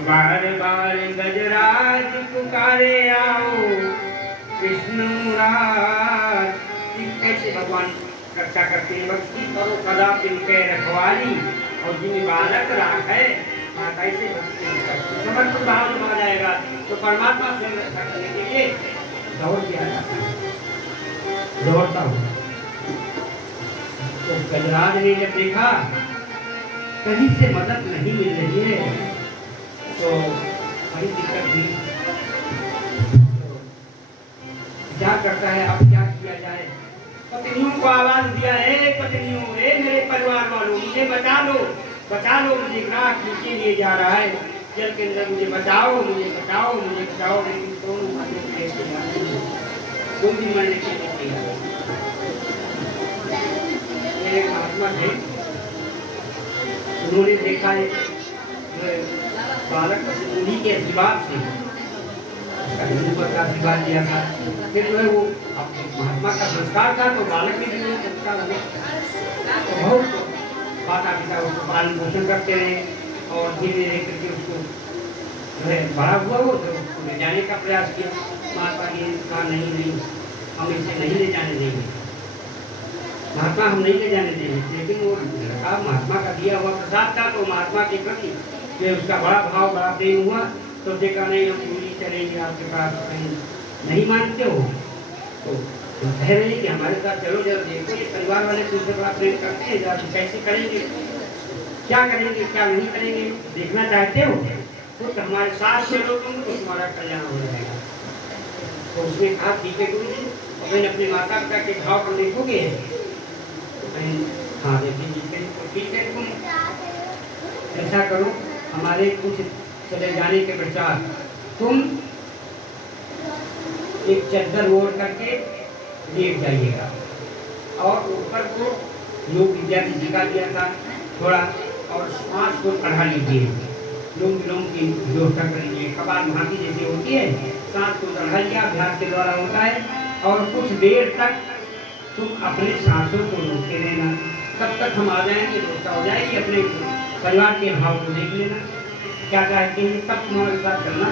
बार बार गजराज पुकारे आओ विष्णु राज। कैसे भगवान रक्षा करते हैं, भक्ति करो सदा तिनके रखवाली और जिन बालक राख है माता से भक्ति करती। समर्पित भाव जब आ जाएगा तो परमात्मा से रक्षा करने के लिए दौड़ किया जाता है, दौड़ता हूँ। तो गजराज ने जब देखा कहीं से मदद नहीं मिल रही है तो बड़ी दिक्कत हुई। क्या करता है, अब क्या किया जाए। पत्नियों को आवाज दिया, हे पत्नियों, हे मेरे परिवार वालों, मुझे बचा लो, मुझे ग्रास नीचे लिए जा रहा है जल के अंदर, मुझे बचाओ, मुझे बचाओ, मुझे बचाओ। लेकिन दोनों मरने के लिए तैयार नहीं, तुम भी मरने के लिए तैयार। एक महात्मा थे, उन्होंने देखा बालक उन्हीं के आशीर्वाद से आशीर्वाद दिया था। फिर जो है वो महात्मा का संस्कार था तो बालक ने भी संस्कार हुआ। तो बहुत माता पिता उसको पालन पोषण करते रहे और धीरे धीरे करके उसको जो है बड़ा हुआ वो तो उसको ले जाने का प्रयास किया। महात्मा जी ने कहा नहीं, हम इसे नहीं ले जाने देंगे, महात्मा हम नहीं ले जाने देंगे। लेकिन वो लड़का महात्मा का दिया हुआ प्रसाद था तो महात्मा के प्रति जो उसका बड़ा भाव, बड़ा प्रेम हुआ। तो देखा नहीं हम पूरी चलेंगे आपके पास, कहीं नहीं मानते हो तो कह रहे कि हमारे साथ चलो, जब देखो ये परिवार वाले तुमसे बड़ा प्रेम करते हैं, जब कैसे करेंगे, क्या करेंगे, क्या नहीं करेंगे, देखना चाहते हो तो हमारे साथ चलो तुम, तो तुम्हारा कल्याण हो जाएगा। तो उसने कहा ठीक है गुरु जी, और अपने माता पिता के भाव को देखोगे हाँ देखिए ठीक है, तुम ऐसा करो, हमारे कुछ चले जाने के पश्चात तुम एक चद्दर ओढ़ करके लेट जाइएगा और ऊपर को योग विद्या की सिखा दिया था थोड़ा, और सांस को बढ़ा लीजिए, लोम विलोम की व्यवस्था कर लीजिए, कपाल भांति जैसे होती है, सांस को बढ़ा लिया, अभ्यास के द्वारा होता है। और कुछ देर तक तुम अपने सांसों को रोकते रहना, तब तक हम आ जाएंगे, रोकता हो जाएगी। अपने परिवार के भाव को देख लेना, क्या चाहते हैं, तब तुम्हारे साथ करना।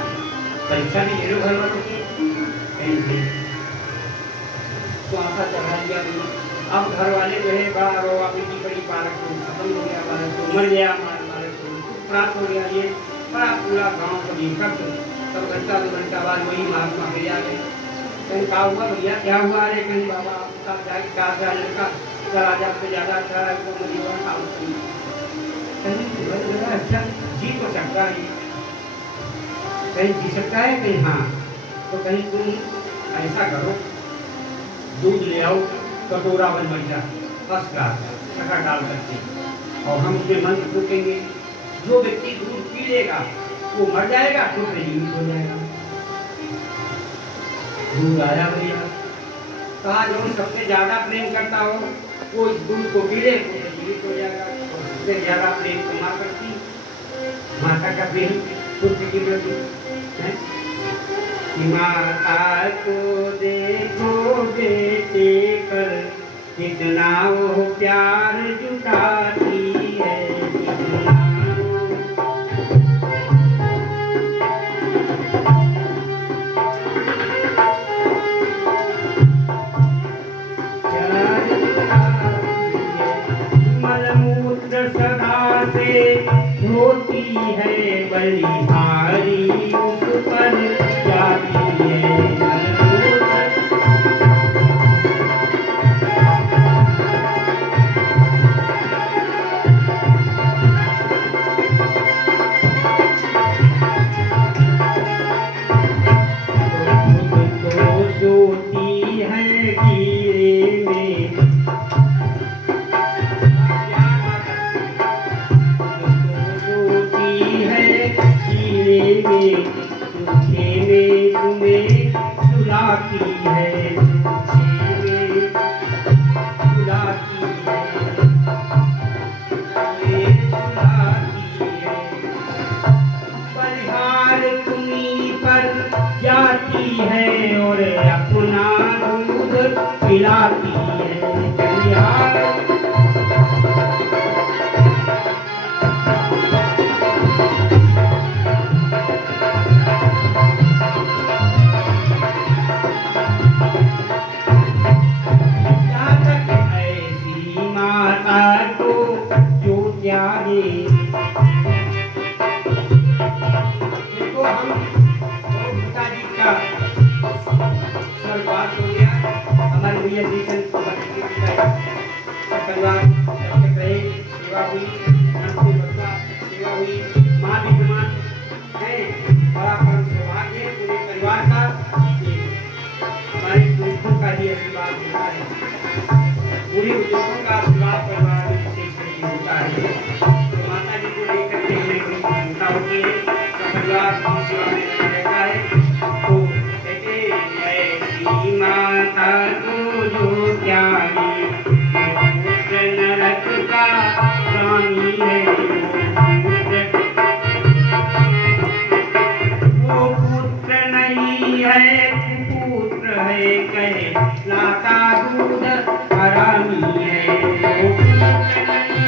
परीक्षा भी ले लो घर वालों की, तो आशा चढ़ा दिया। अब घर वाले जो है बड़ा रो, अपनी बड़ी बालक को खत्म हो गया, बालक को मर गया, बालक को प्राप्त हो गया। ये बड़ा पूरा गाँव सब एकत्र, तब घंटा 2 घंटा बाद वही महात्मा फिर आ गए। कहीं कहा हुआ भैया क्या हुआ, अरे कहीं बाबा आपका क्या लड़का राजा से ज़्यादा अच्छा है, वो अच्छा जी तो सकता है, कहीं जी सकता है कहीं, हाँ तो कहीं तुम ऐसा करो, दूध ले आओ कटोरा बन बढ़िया फर्स्ट क्लास शक्कर डाल करके, और हम उसमें मंत्र फूकेंगे, जो व्यक्ति दूध पी लेगा वो मर जाएगा, तो जीवित हो जाएगा। दूध आया भैया, कहा जो सबसे ज्यादा प्रेम करता हो वो इस दूध को पी ले तो जीवित हो जाएगा। सबसे ज्यादा प्रेम तो माँ करती, माता का प्रेम पुत्र की प्रति है। माता को देखो बेटे पर कितना वो प्यार जुटाती है, सदा से होती है बलिहारी, उस पर जाती है तो सोती है कीड़े में, सूखे में तुम्हें सुलाती है, सूखे में सुलाती है, सुलाती है। बलिहार तुम्हीं पर जाती है और अपना दूध पिलाती है। बलिहार हुई, हमको बच्चा सेवा हुई, माँ विद्यमान है, बड़ा परम सौभाग्य है पूरे परिवार का कि हमारे पुरखों का ही आशीर्वाद होता है, पूरे बुजुर्गों का आशीर्वाद परिवार में विशेष करके होता है। तो माता जी को लेकर के हमें बड़ी चिंता होती है, परिवार की सेवा में लगा रहता है। तो कहते ऐसी माता को जो त्यागी, पुत्र नरक का स्वामी है, वो पुत्र नहीं है कुपुत्र है, कहे लाता दूध हरामी है, वो पुत्र नहीं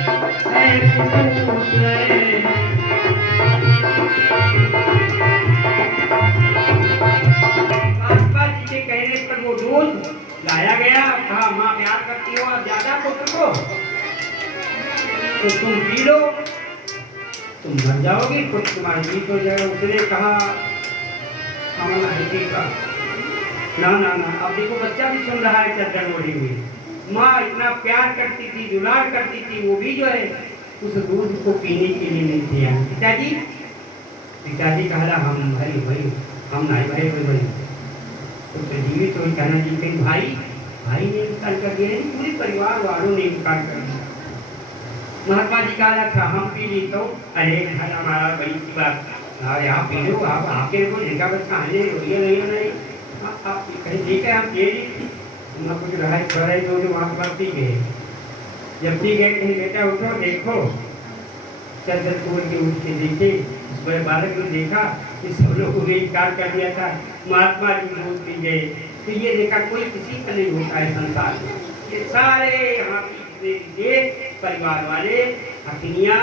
है कुपुत्र है। कहने पर वो दूध लाया गया, कहा माँ प्यार करती हो आप ज्यादा पुत्र को, तो तुम पी लो, तुम मर जाओगी, पुत्र तुम्हारी जीत हो जाएगा। उसने कहा खाना है का ना ना ना। अब देखो बच्चा भी सुन रहा है चद्दर ओढ़ी हुई, माँ इतना प्यार करती थी, दुलार करती थी, वो भी जो है उस दूध को पीने के लिए नहीं दिया। पिताजी कहा हम भाई भाई हम नहीं भाई भाई भाई तो जीवित हो कहना जी कहीं भाई ने इंकार कर दिया, पूरे परिवार वालों ने इंकार कर दिया। महात्मा जी कहा था हम पी ली तो अरे हमारा बड़ी सी बात, अरे आप पी लो, आप आपके को देखा बच्चा आने नहीं आप कहीं ठीक है आप ये नहीं कुछ रहा है तो वहाँ पर पी गए। जब पी गए कहीं बेटा उठो देखो, चद्दर खोल के उठ के देखे, बड़े बालक ने देखा कि सब लोगों ने इनकार कर दिया था, महात्मा जी दूध पी गए। तो ये देखा कोई किसी का नहीं होता है संसार में, ये सारे यहाँ के परिवार वाले हथिनिया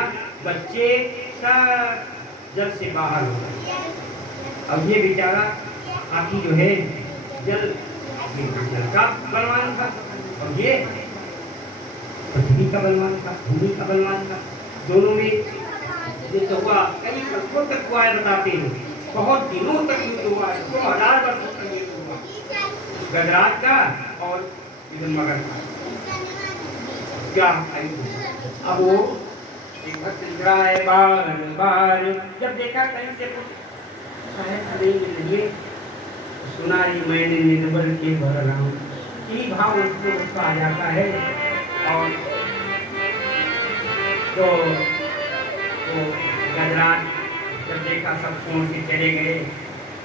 बच्चे सब जल से बाहर हो गए। अब ये बेचारा हाथी जो है जल का बलवान था और ये पृथ्वी का बलवान था, भूमि का बलवान था। दोनों में युद्ध हुआ, कई वर्षों तक हुआ है बताते हैं, बहुत दिनों तक युद्ध हुआ है, 2,000 वर्षों तक युद्ध हुआ गजराज का और मगर का। क्या अब वो चल रहा है बार बार, जब देखा कहीं से नहीं सुना ही मैंने निर्बल के भर रहा हूँ, ये भाव उसको आ जाता है। और तो वो गजराज जब देखा सब छोड़ के चले गए,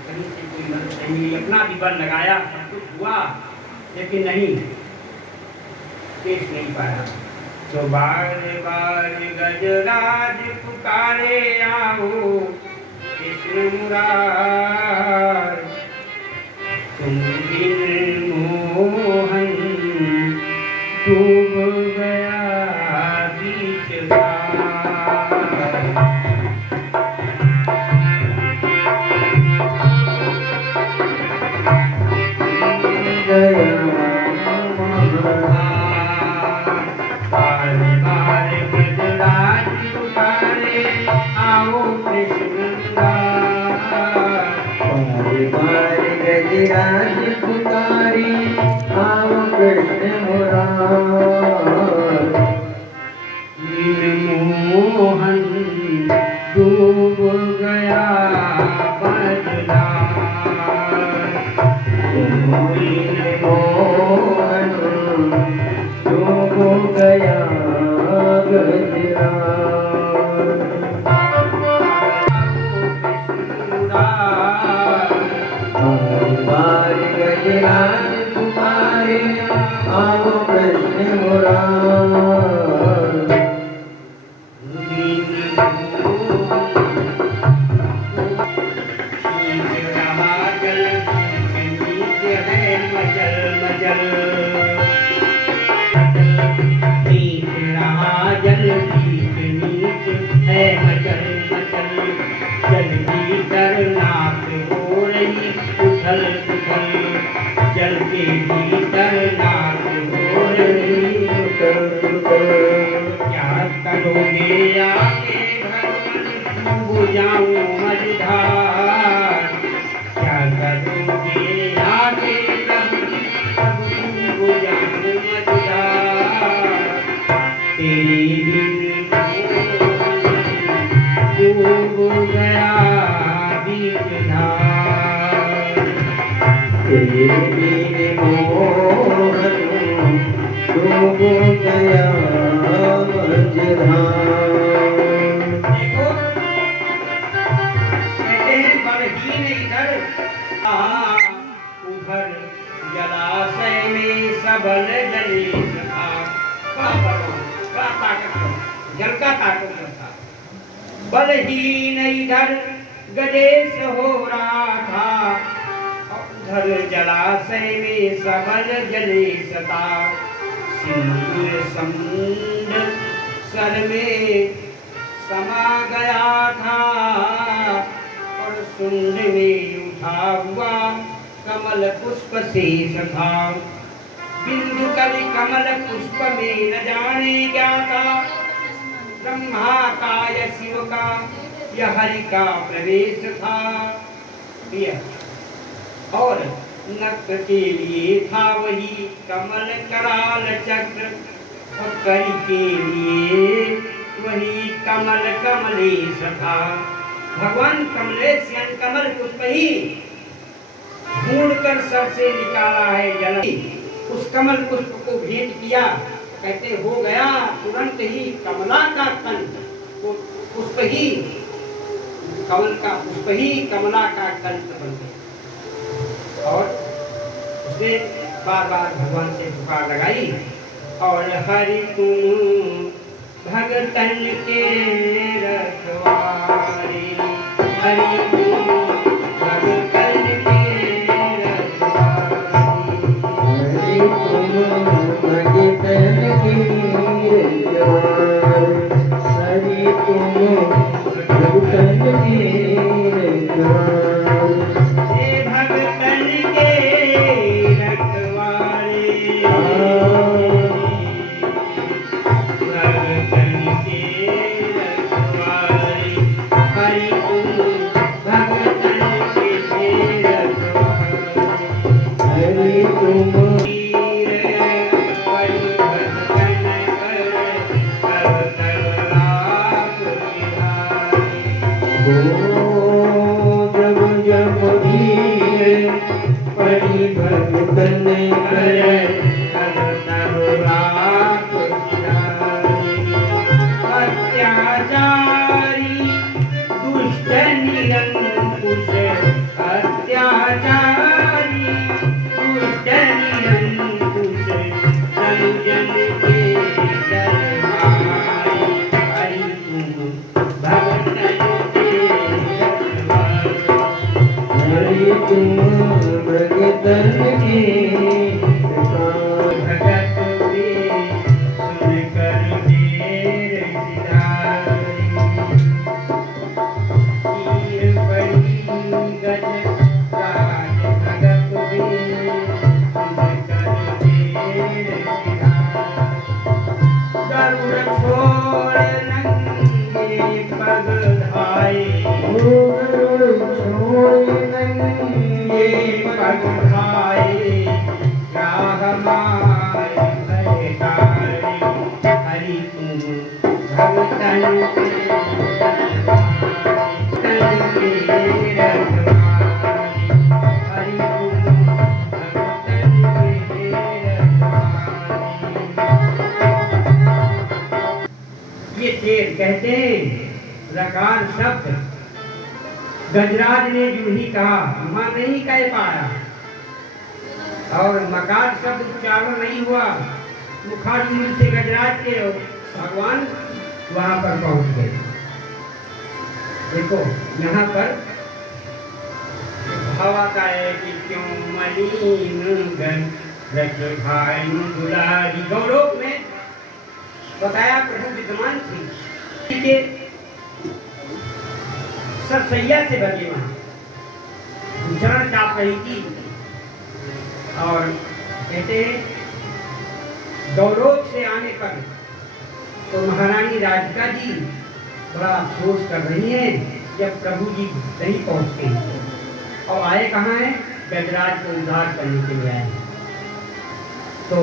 कहीं से कोई मदद नहीं मिली, अपना भी बल लगाया, सब कुछ हुआ लेकिन नहीं पेश नहीं पाया। तो बार बार गजराज पुकारे आओ कृष्ण मुरार, तुम बिन मोहन डूब गया बीच गजराज पुकारी आओ कृष्ण मुरार, मोहन डूब गया बजरार, मोहन डूब गया गजराज। गजराज पुकारे आओ कृष्ण मुरार, मचल मचल रहा जल नीच नीच है मचल मचल, जल भीतर नाक हो रही उथल उथल, जल के भीतर नाक हो रही उथल उथल। क्या करोगे आके भगवान बुझाऊं मझधार, क्या करोगे आके प्रभु बुझाऊं मझधार, तेरे बिन वीर मोहन डूब गया मझधार। देखो कहते हैं बलहीन इधर उधर जलाशय में सबल जलेश था। बड़ा ताकत जल का ताकत था। बलहीन इधर गणेश हो रहा था, उधर जलाशय में सबल जलेश था। सिंदूर समुद्र सर में समा गया था, और सुंड में उठा हुआ कमल पुष्प शेष था। बिंदु कवि कमल पुष्प में न जाने क्या था, ब्रह्मा का या शिव का या हरि का प्रवेश था। और नक के लिए था वही कमल कराल चक्र, और करी के लिए वही कमल कमलेश था। भगवान कमलेश यानी कमल पुष्प ही ढूंढकर सर से निकाला है जल। उस कमल पुष्प को भेंट किया, कहते हो गया तुरंत ही कमला का कंठ, वो पुष्प ही कमल का पुष्प ही कमला का कंठ बन गया। और उसने बार बार भगवान से पुकार लगाई, और हरि तुम भगतन के रखवारे, हरि तुम भगतन के रखवारे, हरि तुम भगतन की रखवारे, हरि तुम भगतन की रखवारे। हे भगतन के रखवारे, भगतन के रखवारे, हरि तुम भगतन के रखवारे। हरि तुम जब जब वीर पड़ी भगतन करे, अत्याचारी दुष्ट निरंकुश, अत्याचारी दुष्ट निरंकुश, तनुजन के दरबारी, हरि तुम भगतन के रखवारे। हरि तुम भगतन की रखवारे। भगत वे सुनकर मेरे सिधारी, कीर पड़ी गज राज भगत वे सुनकर मेरे सिधारी। गरुड़ छोड़ नंगे पग धाये, गरुड़ छोड़ नंगे पग धाये, राह माय भयकारी, हरि तुम भगतन के रखवारे, हरि तुम भगतन के रखवारे। ये शेर कहते हैं रकार शब्द गजराज ने यूं ही कहा, मां नहीं कह पाया, और मकार शब्द उच्चारण नहीं हुआ, मुखारबिंद से गजराज के भगवान वहां पर पहुंच गए। देखो यहाँ पर भाव आता है कि क्यों मलिन गन रखे भाई दुलारी। गौरव में बताया प्रभु विद्यमान थी के सरसैया से बगे वहां चरण चाप रही थी, और कहते हैं गौरव से आने पर तो महारानी राधिका जी बड़ा अफसोस कर रही हैं जब प्रभु जी नहीं पहुंचते हैं। और आए कहाँ हैं? गजराज को उद्धार करने के लिए आए हैं। तो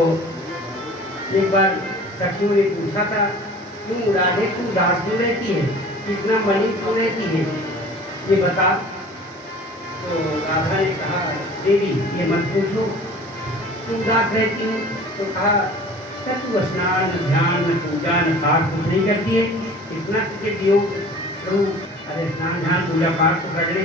एक बार सखियों ने पूछा था, क्यों राधे तू उदास क्यों रहती है, कितना मलिन क्यों रहती है, ये बता। तो राधा ने कहा देवी ये मत पूछो, तुम उदास रहती हूँ। तो कहा क्या तू स्नान न ध्यान न पूजा न पाठ कुछ नहीं करती है, इतना तुझे वियोग प्रभु। अरे स्नान ध्यान पूजा पाठ तो कर ले।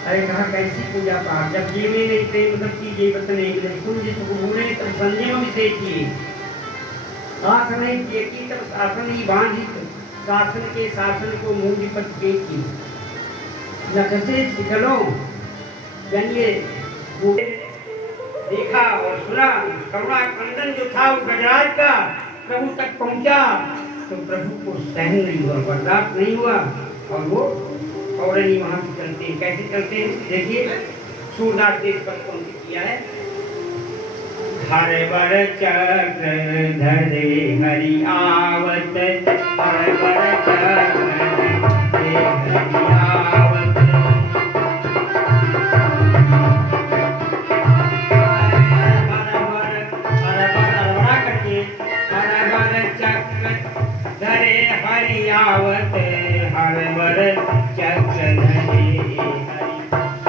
अरे कहा कैसी पूजा पाठ, जब ये में नहीं थे मतलब कि ये बत नहीं मिले कुंज सुख घूमे तब संजय में विषय किए, आसन किए की तब शासन ही बांधी, शासन के शासन को मुंह विपत के की नकसे शिकलो। जानिए वो देखा और सुना, करुणा कंदन जो था वो गजराज का प्रभु तक पहुंचा, तो प्रभु को सहन नहीं हुआ, बर्दाश्त नहीं हुआ, और वो और नहीं वहां से चलते हैं। कैसे चलते हैं देखिए, सूरदास ने इस पर कौन किया है। हर बर चक्र धरे हरि आवत, हर बर चक्र धरे हरि आवत, धरे हरि आवत, हर बर चक्र धरे हरि आवत, हर बर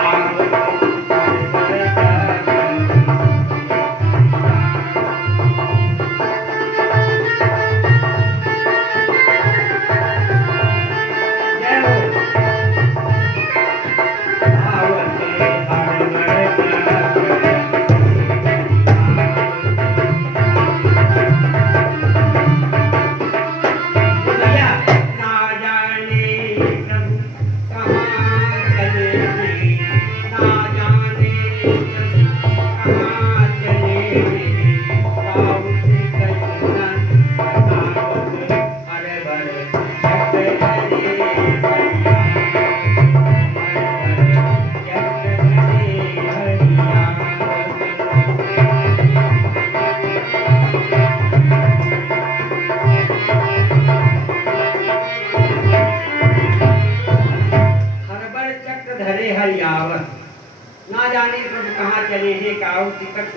ना जाने प्रभु कहाँ चले हैं, काऊ टिकट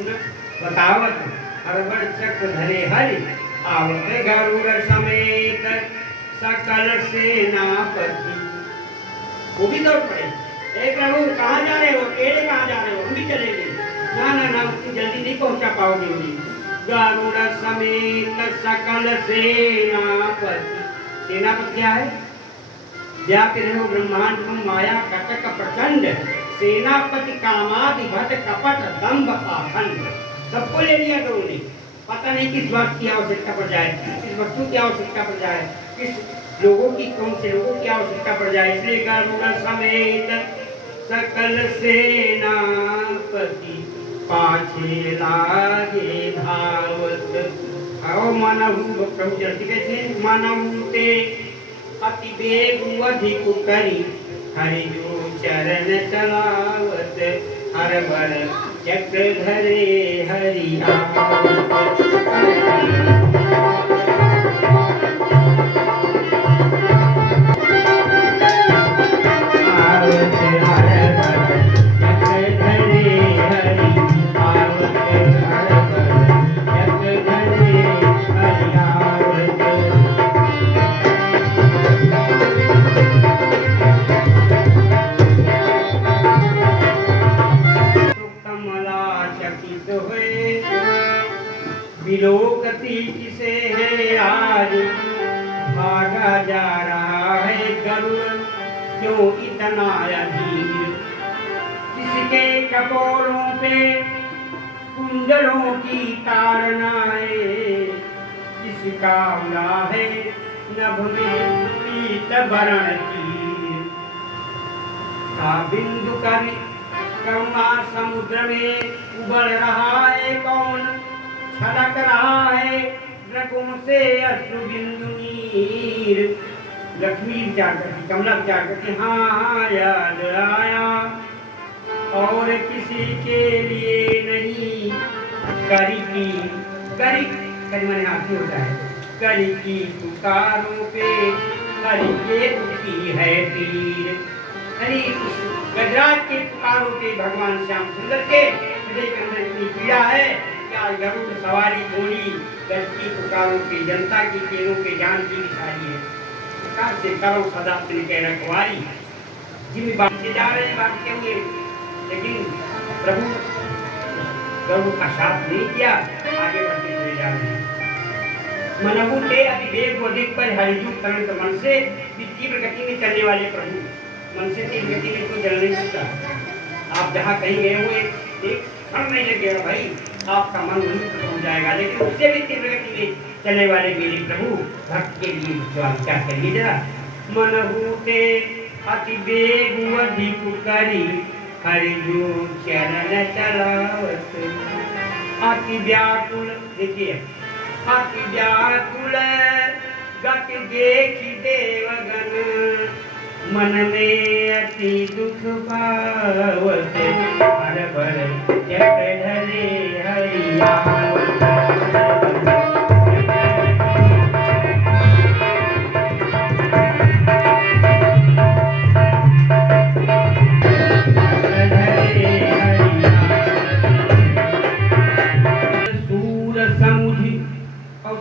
बतावत, हरबड़ चक्र धरे हरि आवत, गरुड़ समेत सकल सेनापति। वो भी दौड़ पड़े, ए प्रभु कहाँ जा रहे हो, अकेले कहाँ जा रहे हो, हम भी चलेंगे। ना ना ना उतनी जल्दी नहीं पहुंचा पाओगे उन्हें। गरुड़ समेत सकल सेनापति, सेनापति क्या है, व्याप्त रहो ब्रह्मांड में माया कटक प्रचंड, सेनापति कामाधिपत कपट दंभ पाखंड। सबको ले लिया तो उन्हें पता नहीं किस बात की आवश्यकता पड़ जाए, किस वस्तु की आवश्यकता पड़ जाए, किस लोगों की, कौन से लोगों की आवश्यकता पड़ जाए। इसलिए गरुड़ समेत सकल सेनापति पाछे लागे धावत। आओ मानव प्रभु जल्दी कैसे मानव ते अति बेग अधिक करी, हरि जो चरण चलावत, हर बर चक्र धरे हरि आवत। विलोकती किसे है आज, भागा जा रहा है गरुड़ क्यों इतना अधीर, किसके कपोलों पे कुंडलों की ताड़नाएं, किसका उड़ा है नभ में पीत भरण तीर। का बिंदु कवि करुणा समुद्र में उबल रहा है कौन, छलक रहा है रगों से अश्रु बिंदु नीर। लक्ष्मी विचार करती, कमला विचार करती, हाँ हाँ याद आया, और किसी के लिए नहीं, करी की करी करी मैंने हाथी होता है, करी की पुकारों पे करी के उठती है तीर। गजराज के पुकारों पे भगवान श्याम सुंदर के हृदय के अंदर इतनी पीड़ा है, क्या गरुड़ सवारी थोड़ी गज की पुकारों की, जनता की पेड़ों के जान की निशानी है। प्रकार से करो सदा अपने के रखवारी, जिम्मे बांटते जा रहे हैं, बांटते हुए, लेकिन प्रभु प्रभु का साथ नहीं किया, आगे बढ़ते हुए जा रहे हैं। मनहु ते अतिवेग अधिक पर हरिजु तरंत मन से तीव्र गति में चलने वाले प्रभु, मन से तीव्र गति में कोई चल नहीं सकता। आप जहाँ कहीं गए हुए एक क्षण नहीं लगेगा भाई, आपका मन वहीं पर पहुँच जाएगा, लेकिन उससे भी तीव्र गति में चलने वाले मेरे प्रभु भक्त के लिए क्या करिए जरा। मनहु ते अतिवेग अधिक करी हरिजु चरण चलावत, अति व्याकुल, देखिए अति व्याकुल गति देखी देवगन, मन में अति दुख पावत, हर भर जट ढले हरियावत।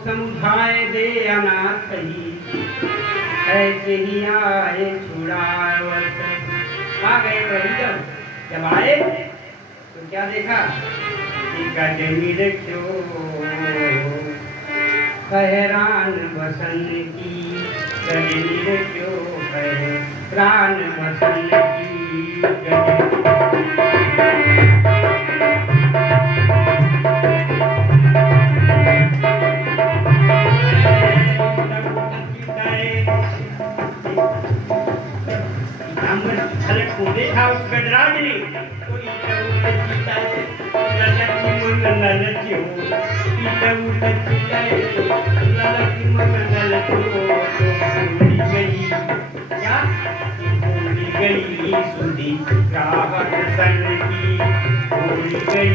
समुझाए दे अनाथ ही, ऐसे ही आए छुड़ावत। आ गए प्रभु, जब आए तो क्या देखा कि गजमीर क्यों हैरान बसन की, गजमीर क्यों हैरान बसन की। देखा उस गजराज ने तो जीता है, ललकी मन ललकी हो, जीता है ललकी मन ललकी हो, भूली गई क्या, भूली गई सुधी राहत सन की, भूली गई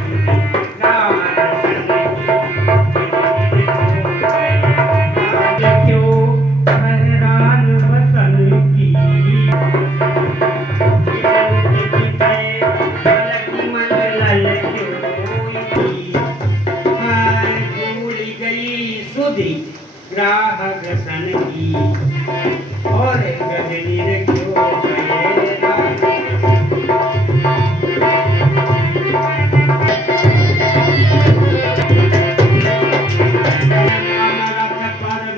सुधी राहत सन की, क्यों हैरान बसन की। ग्राहक सन की और गजनीर क्यों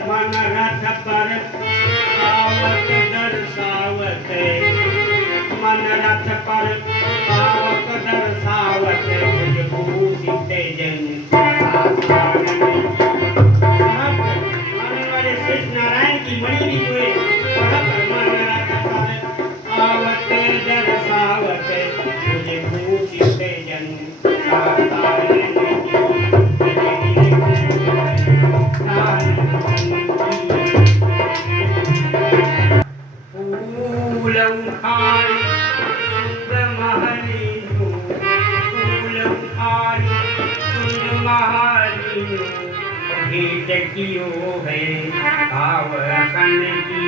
मन रथ पर आवत दर्शावत, मन रथ पर आवत दर्शावत, भूषित जन नारायण की मणि भी जो है आवत दर्शावत, मुझे भूषित जन फूल उखाड़ी सुंद महलिनु, फूल उखाड़ी सुंद महलिनु, भेंट कियो है आवसन की,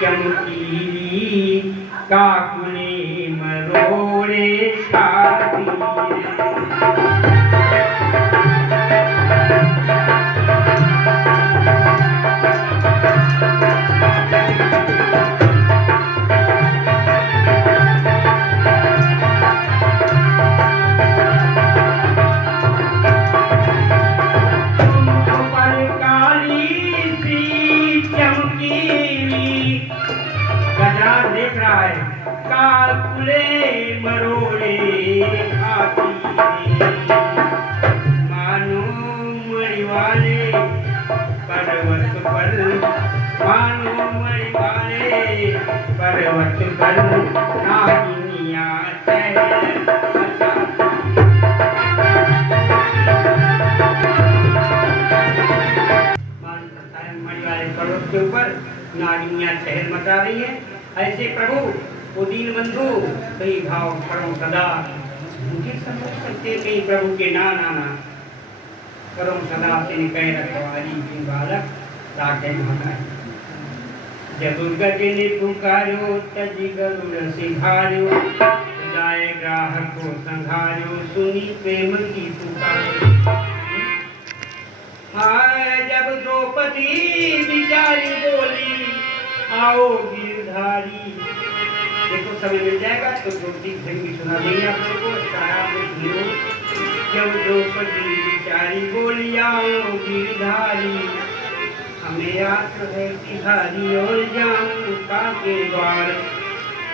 चमकीली काकुले मरोड़े खाती, काकुले मरोड़े खाती, मानो मणिवाले पर्वत पर, मानो मणिवाले पर्वत पर, नागिनिया मणिवाले पर्वत के ऊपर नागिनियां चहल मचा रही है। ऐसे प्रभु वो दीन बंधु कई भाव करो सदा, मुझे समझ सकते कई प्रभु के ना नाना करो सदा तेने कह रखवाली के बालक राखे माता। जब गजनी पुकारो तजी गरुड़ सिंहारो जाए ग्राहक को संघारो सुनी प्रेम की पुकार। हाय जब द्रौपदी बिचारी बोली आओ गिरधारी। देखो समय मिल जाएगा तो द्रौपदी भी सुना देंगे आप लोगों को, सारा कुछ सुनो। जब द्रौपदी बिचारी बोली आओ गिरधारी हमें आस है तिहारी और जाऊं का के द्वार।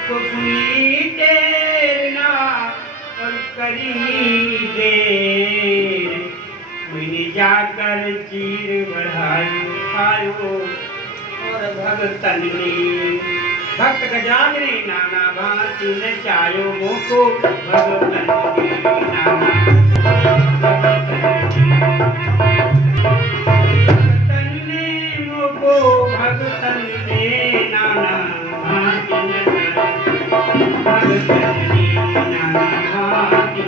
तो सुनी टेरना और करी देर मैंने जाकर चीर बढ़ायो और भगतन ने भक्त गजान ने नाना भांति नचायो मोको भगतन ने नाना भगतन ने नाना भांति भगतन ने नाना भांति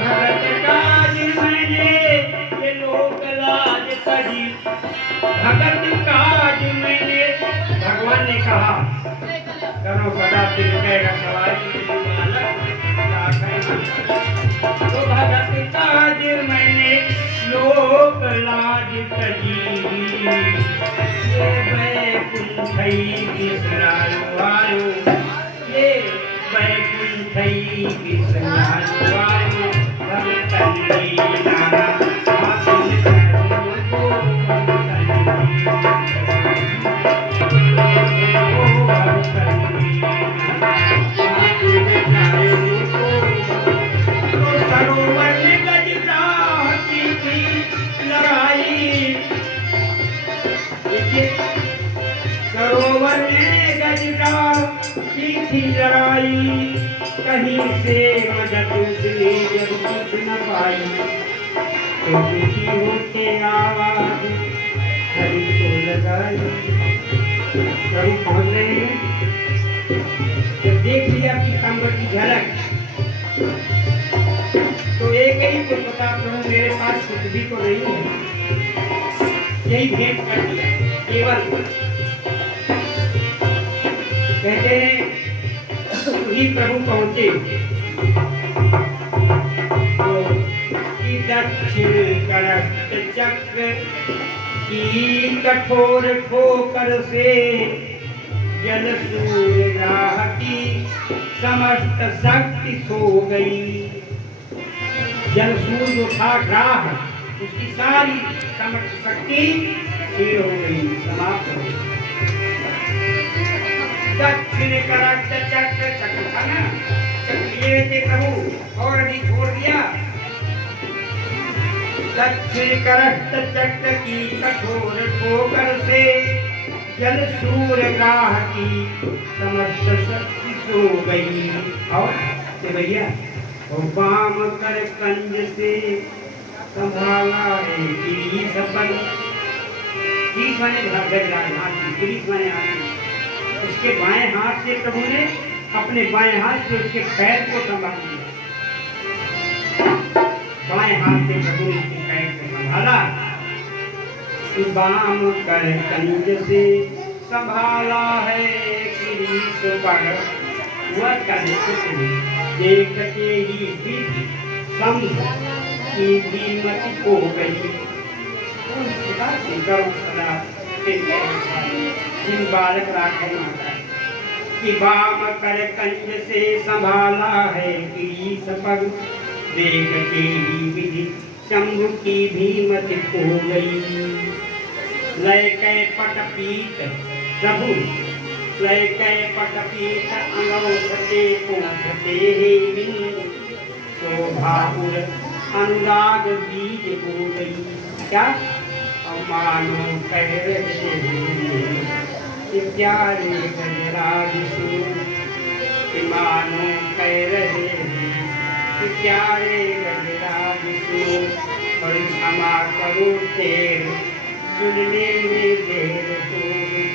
भगत काज मैंने ये लोक लाज तजी। भगत काज मैंने भगवान ने कहा करो सदा दिल कहेगा सवारी तो भगत काज मैंने लोक लाज तजी। ये बैकुंठई बिसरायो आयो ये बैकुंठई बिसरायो आयो भगतन ने नाना भांति को सरोवर में गजरा की लड़ाई। देखिए सरोवर में गजरा की थी लड़ाई कहीं से मदद उसने जब कुछ न पाई। तो दुखी होके आवाज हरि को लगाई। कभी पहुंच रहे हैं जब देख लिया पीताम्बर की झलक तो एक ही कुछ बता प्रभु मेरे पास कुछ भी तो नहीं है, यही भेंट कर दिया केवल। कहते हैं वही प्रभु पहुंचे तो दक्षिण करत चक्र की कठोर ठोकर से जल सूर्य ग्राह की समस्त शक्ति सो गई। जल सूर्य जो था ग्राह उसकी सारी समस्त शक्ति क्षीण हो गई, समाप्त हो गई। दक्षिण करत चक्र चक्र था ना, चक्र लिए थे प्रभु और अभी छोड़ दिया। दक्षिण करत चक्र की कठोर ठोकर से जल सूर्य ग्राह की समस्त शक्ति सो गई। और भैया वाम कर कंज से संभाला है गिरीश पर। गिरीश माने गिरीश माने हाथ। उसके बाएं हाथ से प्रभु ने अपने बाएं हाथ से उसके पैर को संभाल लिया। बाएं हाथ से प्रभु ने उसके पैर को संभाला। वाम कर कंज से संभाला है गिरीश पर। वह देखते ही संघ की बीमती हो गई। जिन बालक राखे माता कि वाम कर कंज से संभाला है गिरीश पर। देखते ही विधि शंभु की भीमति हो गई। लय कै पटपीत प्रभु लय कै पटपीत अंगौछते पूछते हे बिन शोभापुर अनुराग बीज हो गई। क्या मानो कह रहे प्यारे गजराज सुनो। मानो कह रहे प्यारे गजराज सुनो। और क्षमा करो तेर सुनने में देर हो गई।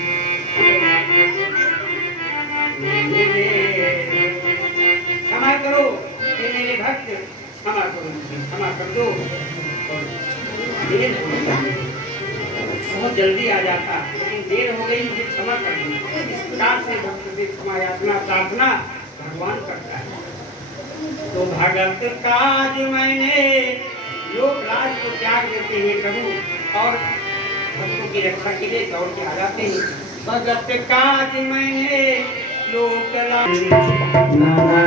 क्षमा करो हे मेरे भक्त, क्षमा करो, क्षमा कर दो। बहुत जल्दी आ जाता लेकिन देर हो गई, मुझे क्षमा कर दीजिए। इस प्रकार से भक्त से क्षमा याचना प्रार्थना भगवान करता है। तो भगत काज मैंने लोग राज को त्याग देते हैं प्रभु और भक्तों की रक्षा के लिए दौड़ के आ जाते हैं। भगत काज मैंने लोक राज नाना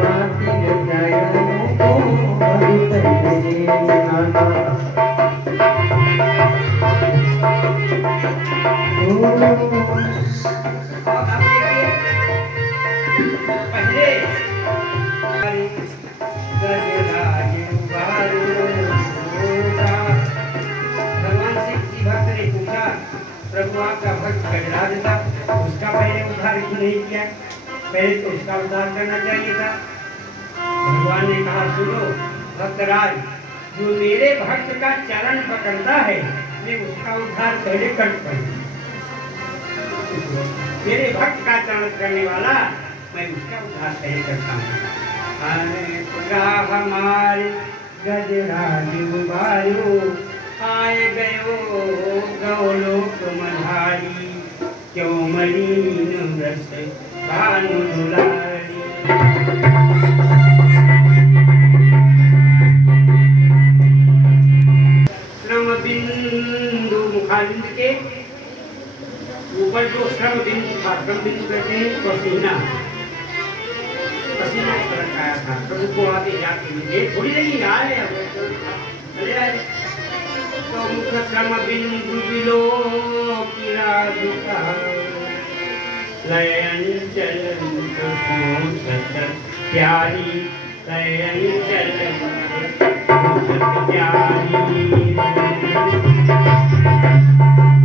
बाती रचाया को भगत रे नाना और आप देखिए पहले गजराज उबारो होगा। भगवान से किसी भक्त ने पूछा प्रभु आपका भक्त गजराज था, उसका पहले उद्धार क्यों नहीं किया? पहले तो उसका उद्धार करना चाहिए था। भगवान ने कहा सुनो भक्तराज, जो मेरे भक्त का चरण पकड़ता है मैं उसका उद्धार पहले करता हूँ। मेरे भक्त का चरण करने वाला मैं उसका उद्धार पहले करता हूँ। हमारे गजराज उबारो आए गयो गौलोक मधारी, क्यों मलिन व्रत भानु दुलारी। श्रम बिंदु मुखारविंद के ऊपर जो श्रम बिंदु था, श्रम बिंदु कहते हैं पसीना, पसीना आया था प्रभु को आते जाते ये थोड़ी नहीं आए चले आए। तो मुख श्रम बिंदु बिलो की राधिका लयन चलन प्यारी, लयन चलन प्यारी।